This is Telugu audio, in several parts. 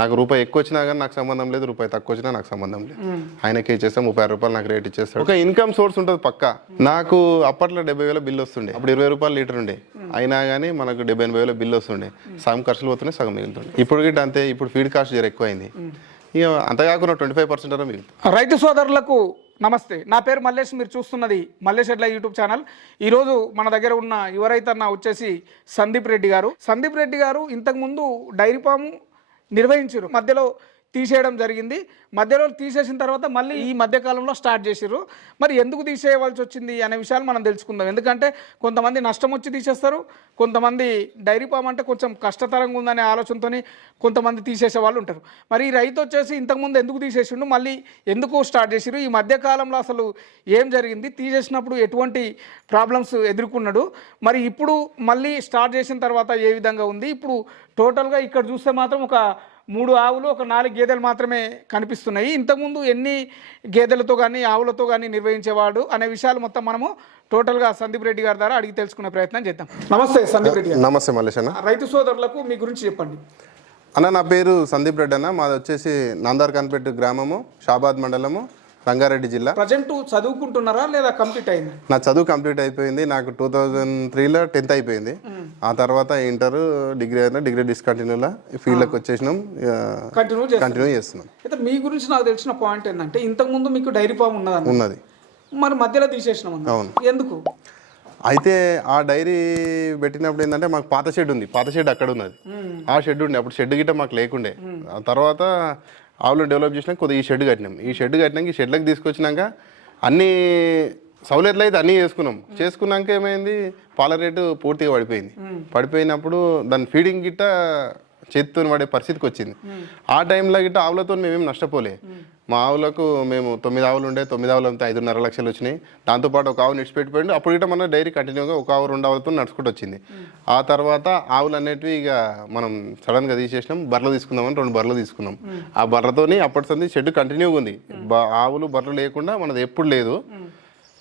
నాకు రూపాయి ఎక్కువ వచ్చినా కానీ నాకు సంబంధం లేదు రూపాయి తక్కువ వచ్చినా నాకు సంబంధం లేదు. ఆయనకి ఇచ్చేస్తాం ముప్పై రూపాయలు నాకు రేట్ ఇచ్చేస్తాడు. ఒక ఇన్కమ్ సోర్స్ ఉంటుంది పక్క. నాకు అప్పట్లో డెబ్బై వేల బిల్ వస్తుండే. అప్పుడు ఇరవై రూపాయలు లీటర్ ఉండే. అయినా కానీ మనకు డెబ్బై ఎనభై వేల బిల్ వస్తుండే. సగం ఖర్చులు పోతున్నాయి సగం మిగులుతుండే. ఇప్పుడు గిట్ట అంతే ఇప్పుడు ఫీడ్ కాస్ట్ జర ఎక్కువైంది. ఇక అంత కాకుండా ట్వంటీ ఫైవ్ పర్సెంట్ అలా మిగులుతుంది. రైతు సోదరులకు నమస్తే. నా పేరు మల్లేష్ మీరు చూస్తున్నది మల్లేష్ ఎడ్ల యూట్యూబ్ ఛానల్. ఈరోజు మన దగ్గర ఉన్న యువ రైతన్న వచ్చేసి సందీప్ రెడ్డి గారు. సందీప్ రెడ్డి గారు ఇంతకుముందు డైరీ ఫామ్ నిర్వహించారు. మధ్యలో తీసేయడం జరిగింది. మధ్యలో తీసేసిన తర్వాత మళ్ళీ ఈ మధ్యకాలంలో స్టార్ట్ చేసిర్రు. మరి ఎందుకు తీసేయవలసి వచ్చింది అనే విషయాలు మనం తెలుసుకుందాం. ఎందుకంటే కొంతమంది నష్టం వచ్చి తీసేస్తారు. కొంతమంది డైరీ ఫామ్ అంటే కొంచెం కష్టతరంగా ఉందనే ఆలోచనతో కొంతమంది తీసేసే వాళ్ళు ఉంటారు. మరి ఈ రైతు వచ్చేసి ఇంతకుముందు ఎందుకు తీసేసిండు? మళ్ళీ ఎందుకు స్టార్ట్ చేసిరు ఈ మధ్యకాలంలో అసలు ఏం జరిగింది? తీసేసినప్పుడు ఎటువంటి ప్రాబ్లమ్స్ ఎదుర్కొన్నాడు? మరి ఇప్పుడు మళ్ళీ స్టార్ట్ చేసిన తర్వాత ఏ విధంగా ఉంది? ఇప్పుడు టోటల్గా ఇక్కడ చూస్తే మాత్రం ఒక మూడు ఆవులు ఒక నాలుగు గేదెలు మాత్రమే కనిపిస్తున్నాయి. ఇంతకుముందు ఎన్ని గేదెలతో కానీ ఆవులతో కానీ నిర్వహించేవాడు అనే విషయాలు మొత్తం మనము టోటల్గా సందీప్ రెడ్డి గారి ద్వారా అడిగి తెలుసుకునే ప్రయత్నం చేద్దాం. నమస్తే సందీప్ రెడ్డి నమస్తే మల్లేష్ అన్న రైతు సోదరులకు మీ గురించి చెప్పండి. అన్న నా పేరు సందీప్ రెడ్డి అన్న. మాది వచ్చేసి నాందార్ కన్పేట్ గ్రామము షాబాద్ మండలము. రంగారెడ్డి జిల్లా. ప్రజెంట్ చదువుకుంటున్నారా లేదా కంప్లీట్ అయింది? నా చదువు కంప్లీట్ అయిపోయింది. నాకు టూ థౌజండ్ త్రీలో టెన్త్ అయిపోయింది. ఆ తర్వాత ఇంటర్ డిగ్రీ అయినా డిగ్రీ డిస్కంటిన్యూలా ఫీల్డ్కి వచ్చేసినాం. కంటిన్యూ కంటిన్యూ చేస్తున్నాం. అయితే మీ గురించి నాకు తెలిసిన పాయింట్ ఏంటంటే ఇంతకుముందు మీకు డైరీ ఫామ్ ఉన్నదన్న ఉన్నది. మరి మధ్యలో తీసేసినాం అవును. ఎందుకు? అయితే ఆ డైరీ పెట్టినప్పుడు ఏంటంటే మాకు పాత షెడ్ ఉంది. పాత షెడ్ అక్కడ ఉన్నది. ఆ షెడ్ ఉండే. అప్పుడు షెడ్ గిట్ట మాకు లేకుండే. ఆ తర్వాత ఆవులు డెవలప్ చేసినాక కొద్దిగా ఈ షెడ్ కట్టినాం. ఈ షెడ్ కట్టినాక ఈ షెడ్లకు తీసుకొచ్చినాక అన్ని సౌలతులు అయితే అన్నీ చేసుకున్నాం. చేసుకున్నాక ఏమైంది? పాల రేటు పూర్తిగా పడిపోయింది. పడిపోయినప్పుడు దాని ఫీడింగ్ గిట్ట చేతితో పడే పరిస్థితికి వచ్చింది. ఆ టైంలో గిట్ట ఆవులతో మేమేం నష్టపోలే. మా ఆవులకు మేము తొమ్మిది ఆవులు ఉండే తొమ్మిది ఆవులు అంతా ఐదున్నర లక్షలు వచ్చినాయి. దాంతోపాటు ఒక ఆవు నిడిచిపెట్టిపోయింది అప్పుడు గిట్ట మన డైరీ కంటిన్యూగా ఒక ఆవు రెండు ఆవులతో నడుచుకుంటూ వచ్చింది. ఆ తర్వాత ఆవులు అనేటివి ఇక మనం సడన్గా తీసేసినాం బర్రెలు తీసుకుందామని రెండు బర్రెలు తీసుకున్నాం. ఆ బర్రెతోని అప్పటి సంది షెడ్ కంటిన్యూగా ఉంది. బ- ఆవులు బర్రెలు లేకుండా మనది ఎప్పుడు లేదు.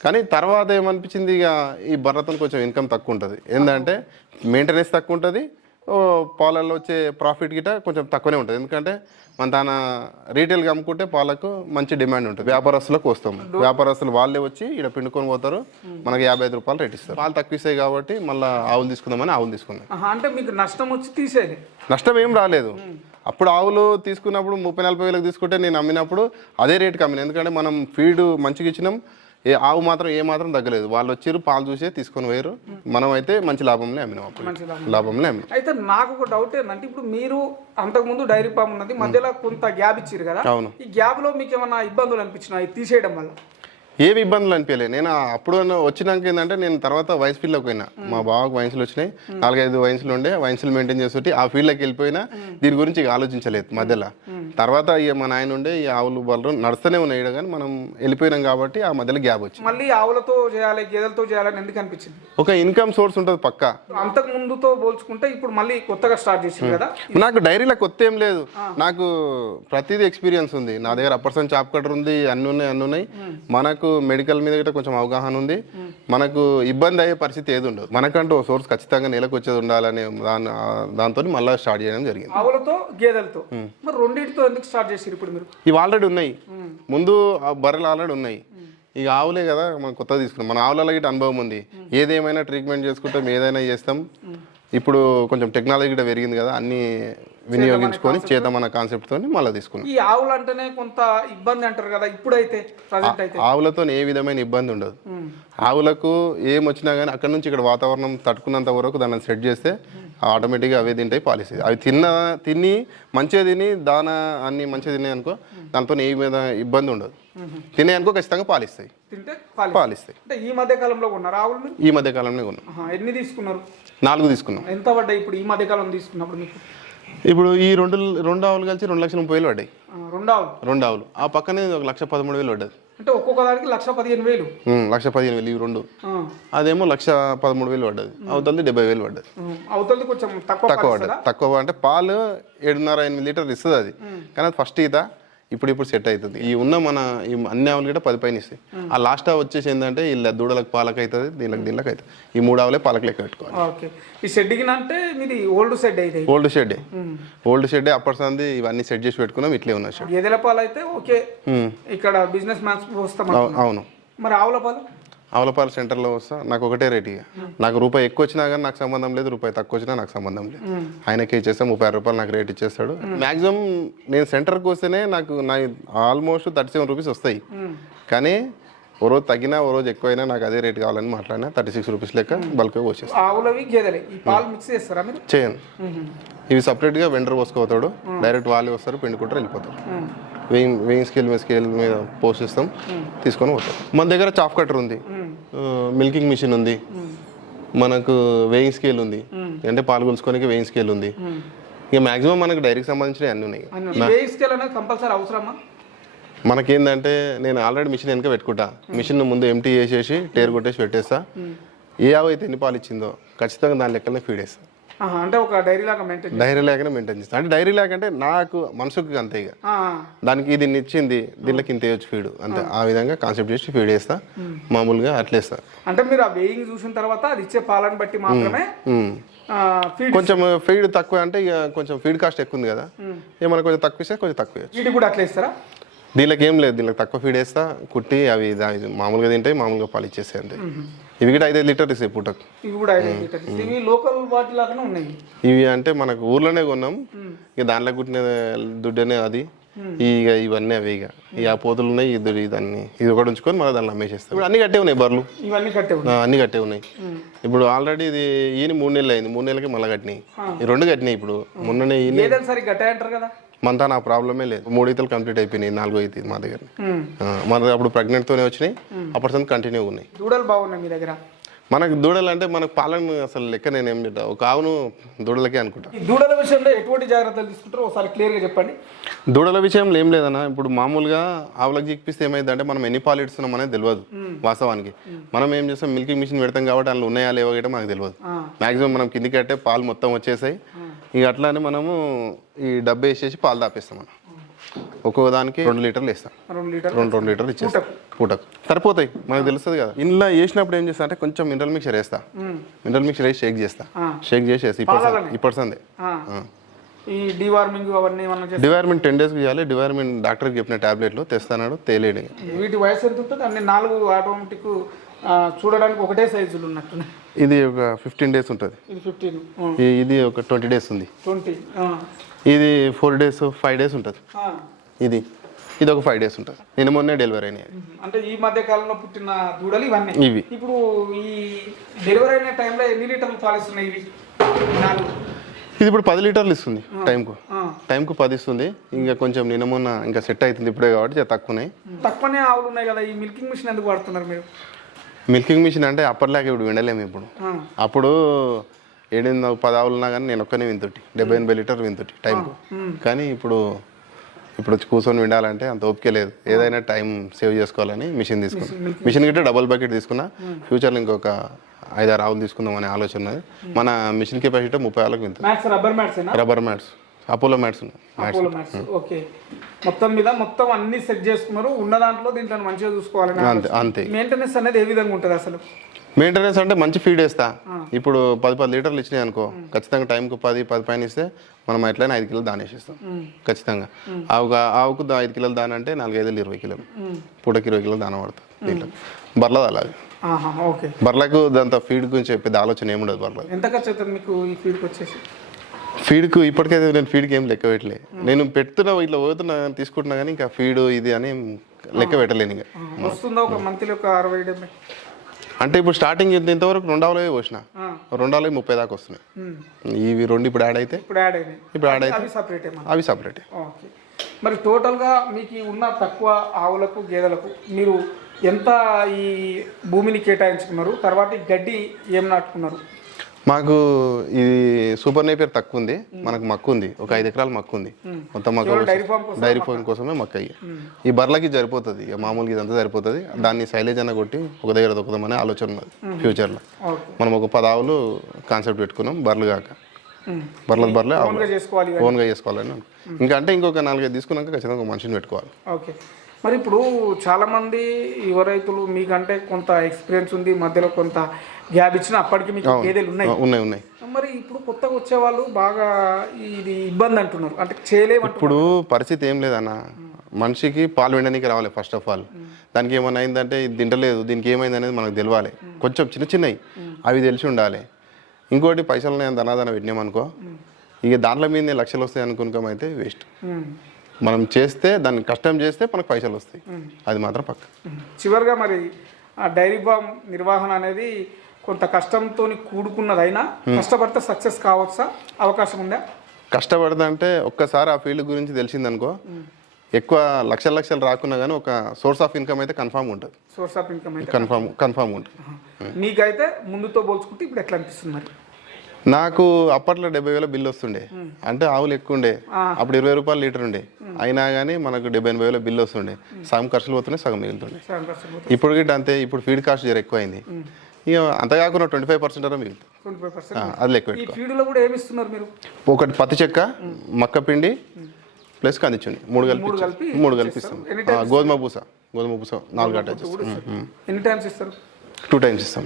కానీ తర్వాత ఏమనిపించింది ఇక ఈ బర్రతో కొంచెం ఇన్కమ్ తక్కువ ఉంటుంది. ఏంటంటే మెయింటెనెన్స్ తక్కువ ఉంటుంది పాలల్లో వచ్చే ప్రాఫిట్ గిట కొంచెం తక్కువనే ఉంటుంది. ఎందుకంటే మన తన రీటైల్గా అమ్ముకుంటే పాలకు మంచి డిమాండ్ ఉంటుంది. వ్యాపారస్తులకు వస్తాం వ్యాపారస్తులు వాళ్ళే వచ్చి ఇక్కడ పిండుకొని పోతారు. మనకి యాభై ఐదు రూపాయలు రేట్ ఇస్తారు. పాలు తక్కువ ఇస్తాయి కాబట్టి మళ్ళీ ఆవులు తీసుకుందామని ఆవులు ఆహా, అంటే మీకు నష్టం వచ్చి తీసేది. నష్టం ఏం రాలేదు. అప్పుడు ఆవులు తీసుకున్నప్పుడు ముప్పై నలభై వేలకు తీసుకుంటే నేను అమ్మినప్పుడు అదే రేట్కి అమ్మిన. ఎందుకంటే మనం ఫీడ్ మంచిగా ఇచ్చినాం. ఏ ఆవు మాత్రం ఏ మాత్రం తగ్గలేదు. వాళ్ళు వచ్చారు పాలు చూసే తీసుకొని పోయారు. మనం అయితే మంచి లాభంలో అమ్మినాం అప్పుడు. మంచి లాభం. లాభంలో అమ్మినాం. అయితే నాకు ఒక డౌట్ ఏంటంటే ఇప్పుడు మీరు అంతకుముందు డైరీ ఫామ్ ఉన్నది మధ్యలో కొంత గ్యాప్ ఇచ్చారు కదా? అవును. ఈ గ్యాప్లో మీకు ఏమైనా ఇబ్బందులు అనిపించినాయి? తీసేయడం వల్ల. ఏమి ఇబ్బందులు అనిపించలేదు నేను అప్పుడు వచ్చినాక ఏంటంటే నేను తర్వాత వైన్స్ ఫీల్డ్లోకి పోయినా. మా బావకు వైన్స్లు వచ్చినాయి. నాలుగైదు వైన్స్లు ఉండే. వైన్స్లు మెయింటైన్ చేస్తుంటే ఆ ఫీల్డ్లోకి వెళ్ళిపోయినా. దీని గురించి ఆలోచించలేదు మధ్యలో. తర్వాత ఇక మా నాయన ఉండే ఈ ఆవులు బలరు నడుస్తూనే ఉన్నాయి కానీ మనం వెళ్ళిపోయినాం కాబట్టి ఆ మధ్యలో గ్యాప్ వచ్చింది. మళ్ళీ ఆవులతో చేయాలి గేదెలతో చేయాలని ఎందుకు అనిపించింది? ఒక ఇన్కమ్ సోర్స్ ఉంటుంది పక్కా. అంతకు ముందుతో పోల్చుకుంటే ఇప్పుడు మళ్ళీ కొత్తగా స్టార్ట్ చేసింది కదా? నాకు డైరీలో కొత్త ఏం లేదు. నాకు ప్రతిదీ ఎక్స్పీరియన్స్ ఉంది. నా దగ్గర అప్పర్సన్ చాప్ కటర్ ఉంది అన్ని ఉన్నాయి అన్ని ఉన్నాయి. మనకు మెడికల్ మీద గిట్ట కొంచెం అవగాహన ఉంది. మనకు ఇబ్బంది అయ్యే పరిస్థితి ఏది ఉండదు. మనకంటూ ఓ సోర్స్ ఖచ్చితంగా నెలకు వచ్చేది ఉండాలనే దాని దాంతో మళ్ళీ స్టార్ట్ చేయడం జరిగింది. ఆవులతో గేదెలతో. మరి రెండింటితో ఎందుకు స్టార్ట్ చేసారు ఇప్పుడు మీరు? ఇవి ఆల్రెడీ ఉన్నాయి. ముందు ఆ బర్రెలు ఆల్రెడీ ఉన్నాయి. ఇక ఆవులే కదా మనం కొత్తగా తీసుకున్నాం. మన ఆవులలో గిట్ట అనుభవం ఉంది. ఏదేమైనా ట్రీట్మెంట్ చేసుకుంటాం ఏదైనా చేస్తాం. ఇప్పుడు కొంచెం టెక్నాలజీ కూడా పెరిగింది కదా అన్ని వినియోగించుకొని చేద్దామన్న కాన్సెప్ట్ తోని మళ్ళీ తీసుకున్నాం. ఈ ఆవులు అంటేనే కొంత ఇబ్బంది అంటారు కదా ఇప్పుడైతే ఆవులతో ఏ విధమైన ఇబ్బంది ఉండదు. ఆవులకు ఏం వచ్చినా కానీ అక్కడ నుంచి ఇక్కడ వాతావరణం తట్టుకున్నంత వరకు దాన్ని సెట్ చేస్తే ఆటోమేటిక్గా అవే తింటాయి పాలిస్తాయి. అవి తిన్న తిని మంచిగా తిని దాన అన్ని మంచిగా తిన్నాయి అనుకో దాంతో ఏ విధ ఇబ్బంది ఉండదు. తినే అనుకో ఖచ్చితంగా పాలిస్తాయి. పాలిస్తాయి. ఈ మధ్య కాలంలో కొన్నారు ఆవులు? ఈ మధ్య కాలంలో కొన్నాం. ఎన్ని తీసుకున్నారు? నాలుగు తీసుకున్నాం. ఎంత పడ్డాయి ఇప్పుడు ఈ మధ్య కాలం తీసుకున్నప్పుడు మీకు? ఇప్పుడు ఈ రెండు రెండు ఆవులు కలిసి రెండు లక్షల ముప్పై వేలు పడ్డాయి. రెండు ఆవులు. రెండు ఆవులు. ఆ పక్కనే ఒక లక్ష పదమూడు వేలు పడ్డది. అంటే ఒక్కొక్క దానికి లక్ష పదిహేను వేలు. లక్ష పదిహేను వేలు ఇవి రెండు. అదేమో లక్ష పదమూడు వేలు పడ్డది. అవుతుంది డెబ్బై వేలు పడ్డది. అవతలది కొంచెం తక్కువ తక్కువ? పడ్డది. తక్కువ అంటే పాలు ఏడున్నర ఎనిమిది లీటర్లు ఇస్తుంది అది. కానీ అది ఫస్ట్ ఈత. ఇప్పుడు ఇప్పుడు సెట్ అవుతుంది. ఈ ఉన్న మన ఈ అన్ని ఆవులు కూడా పది పైన ఇస్తాయి. ఆ లాస్ట్ ఆవు వచ్చేసి ఏంటంటే ఇలా దూడలకు పాలకు అవుతుంది దీనికి దీనికి అవుతుంది. ఈ మూడు ఆవులే పాలకు లెక్క పెట్టుకోవాలి ఓకే. ఈ షెడ్కి అంటే మీది ఓల్డ్ షెడ్ అయితే. ఓల్డ్ షెడ్ ఓల్డ్ షెడ్ అప్పటి సంది ఇవన్నీ సెట్ చేసి పెట్టుకున్నాం ఇట్లే ఉన్న షెడ్ గేదెల పాలు అయితే ఓకే. ఇక్కడ బిజినెస్ మ్యాన్స్ వస్తాం అవును. మరి ఆవుల పాలు? ఆవులపాల సెంటర్లో వస్తా నాకు ఒకటే రేట్ ఇక నాకు రూపాయి ఎక్కువ వచ్చినా కానీ నాకు సంబంధం లేదు రూపాయి తక్కువ వచ్చినా నాకు సంబంధం లేదు. ఆయనకే ఇచ్చేస్తా ముప్పై ఆరు రూపాయలు నాకు రేట్ ఇచ్చేస్తాడు. మాక్సిమం నేను సెంటర్కి వస్తేనే నాకు నా ఆల్మోస్ట్ థర్టీ సెవెన్ రూపీస్ వస్తాయి. కానీ ఓ రోజు తగ్గినా ఓ రోజు ఎక్కువైనా నాకు అదే రేట్ కావాలని మాట్లాడినా థర్టీ సిక్స్ రూపీస్ లెక్క బల్క్గా వచ్చేస్తాను చేయను. ఇవి సపరేట్గా వెండర్ పోసుకోతాడు డైరెక్ట్ వాళ్ళే వస్తారు పిండుకుంటారు వెళ్ళిపోతారు. వెయింగ్ వెయింగ్ స్కేల్ మీద స్కేల్ మీద పోషిస్తాం తీసుకొని పోతాం. మన దగ్గర చాఫ్ కటర్ ఉంది. మిల్కింగ్ మిషన్ ఉంది. మనకు వెయింగ్ స్కేల్ ఉంది. అంటే పాలు కొలుసుకోనికి వెయింగ్ స్కేల్ ఉంది. ఇక మాక్సిమం మనకు డైరీకి సంబంధించినవి అన్నీ ఉన్నాయి. మనకేందంటే నేను ఆల్రెడీ మిషన్ వెనక పెట్టుకుంటా. మిషన్ ముందు ఎంటీ చేసేసి టేర్ కొట్టేసి పెట్టేస్తా. ఏ ఆవు అయితే ఎన్ని పాలు ఇచ్చిందో ఖచ్చితంగా దాని లెక్కలనే ఫీడ్ వేస్తా ఆహా, అంటే ఒక డైరీ లాగా మెయింటైన్ డైరీ మెయింటైన్ చేస్తాను అంటే డైరీ లేకంటే నాకు మనసుకు అంతే ఇక. దానికి ఇది ఇచ్చింది దీనికి ఇంత వేయచ్చు ఫీడ్ అంతే ఆ. విధంగా కాన్సెప్ట్ చేసి ఫీడ్ వేస్తా. మామూలుగా అట్లేస్తా అంటే మీరు ఆ వేయింగ్ చూసిన తర్వాత అది ఇచ్చే పాలను బట్టి మాత్రమే కొంచెం ఫీడ్ తక్కువ అంటే ఇక కొంచెం ఫీడ్ కాస్ట్ ఎక్కువ ఉంది కదా. మనకు కొంచెం తక్కువ ఇస్తే కొంచెం తక్కువ ఫీడ్ కూడా అట్లా ఇస్తారా దీనికి ఏం లేదు దీనికి తక్కువ ఫీడ్ వేస్తా కుట్టి అవి మామూలుగా తింటాయి మామూలుగా పాలు ఇచ్చేస్తాయి అంతే ఇవి కూడా ఐదైదు లీటర్ ఇస్తాయి పూటకు. ఇవి కూడా ఐదు లీటర్స్ ఇవి లోకల్ వాటి లాగానే ఉన్నాయి. ఇవి అంటే మనకు ఊర్లోనే కొన్నాం. ఇక దాంట్లో కుట్టిన దుడ్డనే అది. ఇక ఇవన్నీ అవి ఇక. ఇక ఆ పోతులు ఉన్నాయి ఇది ఇదన్నీ. ఇది ఒకటి ఉంచుకొని మళ్ళీ దాంట్లో అమ్మేసేస్తాం. ఇప్పుడు అన్ని కట్టే ఉన్నాయి ఇవన్నీ కట్టే ఉన్నాయి. అన్ని కట్టే ఉన్నాయి. ఇప్పుడు ఆల్రెడీ ఇది ఈయన మూడు నెలలు అయింది. మూడు నెలలకి మళ్ళీ కట్టినాయి. ఈ రెండు కట్టినాయి ఇప్పుడు. మొన్ననే ఈయన సరే కదా. మంతా నా ప్రాబ్లమే లేదు. మూడు ఈతలు కంప్లీట్ అయిపోయినాయి నాలుగో ఈత మా దగ్గర. మన అప్పుడు ప్రెగ్నెంట్తోనే వచ్చినాయి అప్పటి కంటిన్యూ ఉన్నాయి. దూడలు బాగున్నాయి మీ దగ్గర? మనకు దూడలు అంటే మనకు పాలన అసలు లెక్క నేను ఏం చెప్తా. ఒక ఆవును దూడలకే అనుకుంటా. దూడల విషయంలో ఎటువంటి జాగ్రత్తలు తీసుకుంటారో ఒకసారి క్లియర్గా చెప్పండి. దూడల విషయంలో ఏం లేదన్న. ఇప్పుడు మామూలుగా ఆవులకు చిక్కిస్తే ఏమైందంటే మనం ఎన్ని పాలు ఇస్తున్నాం అనేది తెలియదు వాస్తవానికి. మనం ఏం చేస్తాం? మిల్కింగ్ మిషన్ పెడతాం కాబట్టి అందులో ఉన్నాయా లేవో కూడా మనకు తెలియదు. మాక్సిమం మనం కిందికి కట్టే పాలు మొత్తం వచ్చేసాయి. ఇక అట్లానే మనము ఈ డబ్బు వేసేసి పాలు దాపేస్తాం మనం. ఒక్కో దానికి రెండు లీటర్లు వేస్తాం. రెండు రెండు రెండు లీటర్లు ఇచ్చేస్తాం. పూటకు. సరిపోతాయి. మనకు తెలుస్తుంది కదా. ఇంట్లో వేసినప్పుడు ఏం చేస్తా అంటే కొంచెం మినరల్ మిక్చర్ వేస్తా. మినరల్ మిక్చర్ వేసి షేక్ చేస్తా. షేక్ చేసేసి ఇప్పుడు ఇప్పుడు సందే. ఈ డివార్మింగ్ అవన్నీ డివైర్మెంట్ టెన్ డేస్కి చేయాలి డివైర్మెంట్ డాక్టర్కి చెప్పిన టాబ్లెట్లు తెస్తానాడు తేలేడు. వీటి వయసు ఎంత ఉంటుంది అన్ని నాలుగు ఆటోమేటిక్ చూడడానికి ఒకటే సైజులు ఉన్నట్టున్నాయి. ఇది ఒక ఫిఫ్టీన్ డేస్ ఉంటుంది. ఇది ఫిఫ్టీన్ ఇది ఒక ట్వంటీ డేస్ ఉంది. ట్వంటీ ఇది ఫోర్ డేస్ ఫైవ్ డేస్ ఉంటుంది. ఇది. ఇది ఒక ఫైవ్ డేస్ ఉంటుంది. నేను మొన్నే డెలివరీ అయినాయి. అంటే ఈ మధ్య కాలంలో పుట్టిన దూడలు ఇవన్నీ. ఇవి. ఇప్పుడు ఈ డెలివరీ అయిన టైంలో ఎన్ని లీటర్లు పాలిస్తున్నాయి ఇవి? ఇది ఇప్పుడు పది లీటర్లు ఇస్తుంది టైంకు. టైంకు పది ఇస్తుంది. ఇంకా కొంచెం నిన్న మొన్న ఇంకా సెట్ అవుతుంది ఇప్పుడే కాబట్టి తక్కువనే. తక్కువనే ఆవులు ఉన్నాయి కదా ఈ మిల్కింగ్ మిషన్ ఎందుకు వాడుతున్నారు మీరు? మిల్కింగ్ మిషన్ అంటే అప్పటిలాగా ఇప్పుడు వినలేము ఇప్పుడు. అప్పుడు ఏడెనిమిది పది ఆవులు ఉన్నా కానీ నేను ఒక్కనే వింతుటి డెబ్బై ఎనభై లీటర్ వింతుటి టైంకు. కానీ ఇప్పుడు ఇప్పుడు వచ్చి కూర్చొని వినాలంటే అంత ఓపిక లేదు. ఏదైనా టైం సేవ్ చేసుకోవాలని మిషన్ తీసుకున్నా. మిషన్ గిట్ట డబుల్ బకెట్ తీసుకున్నా. ఫ్యూచర్లో ఇంకొక ఐదారు ఆవులు తీసుకుందాం అనే ఆలోచన ఉన్నది. మన మిషన్ కెపాసిటీ ముప్పై ఆవులకు వింత rubber mats rubber mats. Apollo mats ఉన్నాయి. ఓకే. మొత్తం మీద మొత్తం అన్ని సెట్ చేసుకున్నారు. ఉన్న దాంట్లో దీంట్లో మంచిగా చూసుకోవాలని అంతే అంతే. మెయింటెనెన్స్ అనేది ఏ విధంగా ఉంటుంది అసలు? మెయింటెనెన్స్ అంటే మంచి ఫీడ్ వేస్తా. ఇప్పుడు పది పది లీటర్లు ఇచ్చినాయి అనుకో ఖచ్చితంగా టైంకు పది పది పైన ఇస్తే మనం ఎట్లయినా ఐదు కిలోలు దాని వేసేస్తాం ఖచ్చితంగా. ఆవుకు ఆవుకు ఐదు కిలోలు దాని అంటే నాలుగైదు ఇరవై కిలోలు. పూటకి ఇరవై కిలోలు దాన పడుతుంది దీంట్లో బర్లది అలాగే బర్లకు దాంతో ఫీడ్ గురించి పెద్ద ఆలోచన ఏముండదు బర్లకు ఎంత ఖర్చు అవుతుంది మీకు ఈ ఫీడ్కి వచ్చేసి? ఫీడ్కు ఇప్పటికైతే నేను ఫీడ్కి ఏం లెక్క పెట్టలే. నేను పెడుతున్నా ఇట్లా పోతున్నా తీసుకుంటున్నా కానీ ఇంకా ఫీడ్ ఇది అని లెక్క పెట్టలేను ఇంకా. వస్తుందా ఒక మంత్లీ ఒక అరవై డెబ్బై? అంటే ఇప్పుడు స్టార్టింగ్ ఇంత ఇంతవరకు రెండు ఆవులే పోసిన. రెండు ఆవులే ముప్పై దాకా వస్తున్నాయి. ఇవి రెండు ఇప్పుడు యాడ్ అయితే? ఇప్పుడు యాడ్ అయినాయి. ఇప్పుడు యాడ్ అయితే? అవి సపరేట్ అవి సపరేట్ ఓకే. మరి టోటల్గా మీకు ఉన్న తక్కువ ఆవులకు గేదెలకు మీరు ఎంత ఈ భూమిని కేటాయించుకున్నారు? తర్వాత గడ్డి ఏం నాటుకున్నారు? మాకు ఇది సూపర్ నేపియర్ తక్కువ ఉంది మనకు మక్కు ఉంది ఒక ఐదు ఎకరాలు మక్కు ఉంది మొత్తం మక్క డైరీ ఫామ్ కోసమే మక్క అయ్యి. ఈ బర్లకి సరిపోతుంది. ఇక మామూలుగా ఇదంతా సరిపోతుంది. దాన్ని సైలేజ్ అన్న కొట్టి ఒక దగ్గర దొక్కుదామనే ఆలోచన ఉన్నది ఫ్యూచర్లో. మనం ఒక పది ఆవులు కాన్సెప్ట్ పెట్టుకున్నాం బర్లు కాక. బర్రెలే ఆవులు. ఓన్గా చేసుకోవాలి ఓన్గా చేసుకోవాలని. ఇంకా అంటే ఇంకొక నాలుగైదు తీసుకున్నాక ఖచ్చితంగా ఒక మనిషిని పెట్టుకోవాలి. ఓకే. మరి ఇప్పుడు చాలామంది యువ రైతులు మీకంటే కొంత ఎక్స్పీరియన్స్ ఉంది మధ్యలో కొంత గ్యాప్ ఇచ్చిన అప్పటికి మీకు గేదెలు ఉన్నాయి? ఉన్నాయి ఉన్నాయి. మరి ఇప్పుడు కొత్తగా వచ్చే వాళ్ళు బాగా ఇది ఇబ్బంది అంటున్నారు. అంటే చేయలేమంటున్నారు. ఇప్పుడు పరిస్థితి ఏం లేదన్న. మనిషికి పాలు వెండడానికి రావాలి ఫస్ట్ ఆఫ్ ఆల్ దానికి ఏమైనా అయిందంటే ఇది తింటలేదు దీనికి ఏమైంది అనేది మనకు తెలియాలి కొంచెం చిన్న చిన్నవి అవి తెలిసి ఉండాలి. ఇంకోటి పైసలు నేను ధనాదన పెట్టినామనుకో ఇక దాంట్లో మీద లక్షలు వస్తాయి అనుకున్నామైతే వేస్ట్. మనం చేస్తే దాన్ని కష్టం చేస్తే మనకు పైసలు వస్తాయి. అది మాత్రం పక్క. చివరిగా మరి ఆ డైరీ ఫామ్ నిర్వహణ అనేది కొంత కష్టంతో కూడుకున్నదైనా కష్టపడితే సక్సెస్ కావచ్చా? అవకాశం ఉందా? కష్టపడదా అంటే ఒక్కసారి ఆ ఫీల్డ్ గురించి తెలిసిందనుకో ఎక్కువ లక్షల లక్షలు రాకున్నా కానీ ఒక సోర్స్ ఆఫ్ ఇన్కమ్ అయితే కన్ఫామ్ ఉంటుంది. సోర్స్ ఆఫ్ ఇన్కమ్ అయితే కన్ఫామ్ కన్ఫామ్. ఉంటుంది. మీకైతే ముందుతో పోల్చుకుంటే ఇప్పుడు ఎట్లా అనిపిస్తుంది మరి? నాకు అప్పట్లో డెబ్బై వేల బిల్లు వస్తుండే. అంటే ఆవులు ఎక్కువ ఉండే అప్పుడు ఇరవై రూపాయలు లీటర్ ఉండే. అయినా కానీ మనకు డెబ్బై ఎనభై వేల బిల్లు వస్తుండే. సగం ఖర్చులు పోతుండే సగం మిగులుతుండే. ఇప్పుడు గిట్ట అంతే ఇప్పుడు ఫీడ్ కాస్ట్ జర ఎక్కువ అయింది ఇక అంత కాకుండా ట్వంటీ ఫైవ్ పర్సెంట్ అలా మిగులుతుంది. అది మీరు? ఒకటి పత్తి చెక్క మక్క పిండి ప్లస్ కందిచుండి మూడు కలిపి మూడు ఇచ్చాం. కలిపి మూడు కలిపి ఇస్తాం. ఎన్ని ఆ, గోధుమ పూస. గోధుమ పూస నాలుగు అటాచ్ ఎన్ని టైమ్స్ ఇస్తారు? టూ టైమ్స్ ఇస్తాం.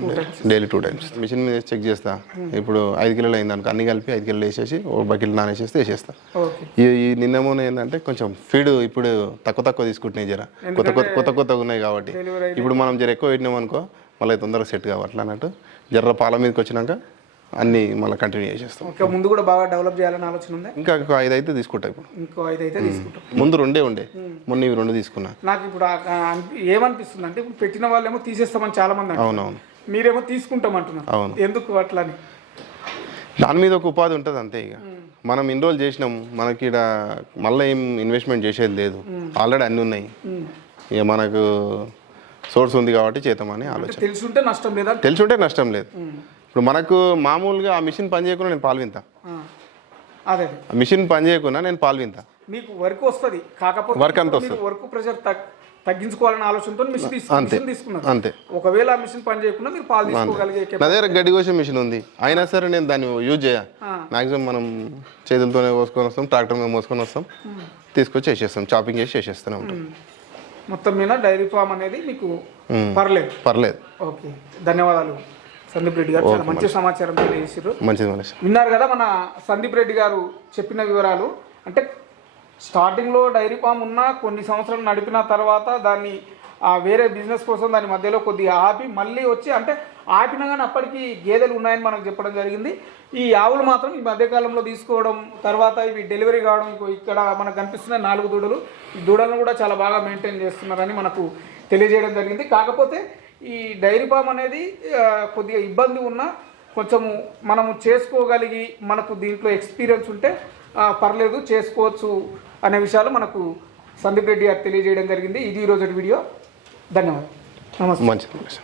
డైలీ టూ టైమ్స్ మిషన్ మీద చెక్ చేస్తా. ఇప్పుడు ఐదు కిలోలు అయింది అనుకో అన్ని కలిపి ఐదు కిలోలు వేసేసి ఓ బకెట్ నానేసేస్తే వేసేస్తా. ఈ ఈ నిన్న మొన్న ఏంటంటే కొంచెం ఫీడ్ ఇప్పుడు తక్కువ తక్కువ తీసుకుంటున్నాయి జర. కొత్త కొత్త కొత్త కొత్తగా ఉన్నాయి కాబట్టి. ఇప్పుడు మనం జర ఎక్కువ పెట్టినాం అనుకో మళ్ళీ తొందరగా సెట్ కావట్లే అన్నట్టు. జర్ర పాల మీదకి వచ్చినాక అన్నీ మళ్ళీ కంటిన్యూ చేసేస్తాం. ఇంకా ముందు కూడా బాగా డెవలప్ చేయాలని ఆలోచన ఉందా? ఇంకా ఒక ఐదు అయితే తీసుకుంటా ఇప్పుడు. ఇంకో ఐదు అయితే తీసుకుంటాం. ముందు రెండే ఉండే. మొన్న ఇవి రెండు తీసుకున్నా. నాకు ఇప్పుడు ఏమనిపిస్తుంది అంటే ఇప్పుడు పెట్టిన వాళ్ళేమో తీసేస్తామని చాలా మంది అవునవును. మీరేమో తీసుకుంటాం అంటున్నారు అవును. ఎందుకు అట్లా అని దాని మీద ఒక ఉపాధి ఉంటుంది అంతే ఇక. మనం ఇన్ని రోజులు చేసినాం మనకి ఇక్కడ మళ్ళీ ఏం ఇన్వెస్ట్మెంట్ చేసేది లేదు. ఆల్రెడీ అన్నీ ఉన్నాయి. ఇక మనకు సోర్స్ ఉంది కాబట్టి చేద్దామని ఆలోచన. తెలుసుంటే నష్టం లేదా? తెలిసి ఉంటే నష్టం లేదు. ఇప్పుడు మనకు మామూలుగా ఆ మిషన్ పని చేయకుండా నేను పాలు వింతా. ఆ. అదే మిషన్ పని చేయకుండా నేను పాలు వింతా. మీకు వర్క్ వస్తుంది కాకపోతే Work అంత మీరు వర్క్ ప్రెషర్ తగ్గించుకోవాలనే ఆలోచనతో మిషన్ తీసు- అంతే. ఒకవేళ ఆ మిషన్ పని చేయకుండా మీరు పాలు తీసుకోగలిగే నా దగ్గర గడ్డి కోసే మిషన్ ఉంది. అయినా సరే నేను దాన్ని యూజ్ చేయ. మాక్సిమం మనం చేతులతోనే కోసుకొని వస్తాం ట్రాక్టర్ మీద మోసుకొని వస్తాం. తీసుకొచ్చి చేసేస్తాం చాపింగ్ చేసి చేసేస్తూనే ఉంటాం. మొత్తం మీద డైరీ ఫామ్ అనేది మీకు పర్లేదు. పర్లేదు. ఓకే. ధన్యవాదాలు. సందీప్ రెడ్డి గారు చాలా మంచి సమాచారం తెలియజేసారు మంచిది మనిషి విన్నారు కదా మన సందీప్ రెడ్డి గారు చెప్పిన వివరాలు. అంటే స్టార్టింగ్లో డైరీ ఫామ్ ఉన్నా కొన్ని సంవత్సరాలు నడిపిన తర్వాత దాన్ని వేరే బిజినెస్ కోసం దాని మధ్యలో కొద్దిగా ఆపి మళ్ళీ వచ్చి అంటే ఆపినా కానీ అప్పటికి గేదెలు ఉన్నాయని మనకు చెప్పడం జరిగింది. ఈ ఆవులు మాత్రం ఈ మధ్యకాలంలో తీసుకోవడం తర్వాత ఇవి డెలివరీ కావడం ఇంకో ఇక్కడ మనకు కనిపిస్తున్న నాలుగు దూడలు ఈ దూడలను కూడా చాలా బాగా మెయింటైన్ చేస్తున్నారని మనకు తెలియజేయడం జరిగింది. కాకపోతే ఈ డైరీ ఫామ్ అనేది కొద్దిగా ఇబ్బంది ఉన్నా కొంచెము మనము చేసుకోగలిగి మనకు దీంట్లో ఎక్స్పీరియన్స్ ఉంటే ఆ, పర్లేదు చేసుకోవచ్చు అనే విషయాలు మనకు సందీప్ రెడ్డి గారు తెలియజేయడం జరిగింది. ఇది ఈరోజు వీడియో. ధన్యవాదాలు. నమస్తే మంచిది. మనిషి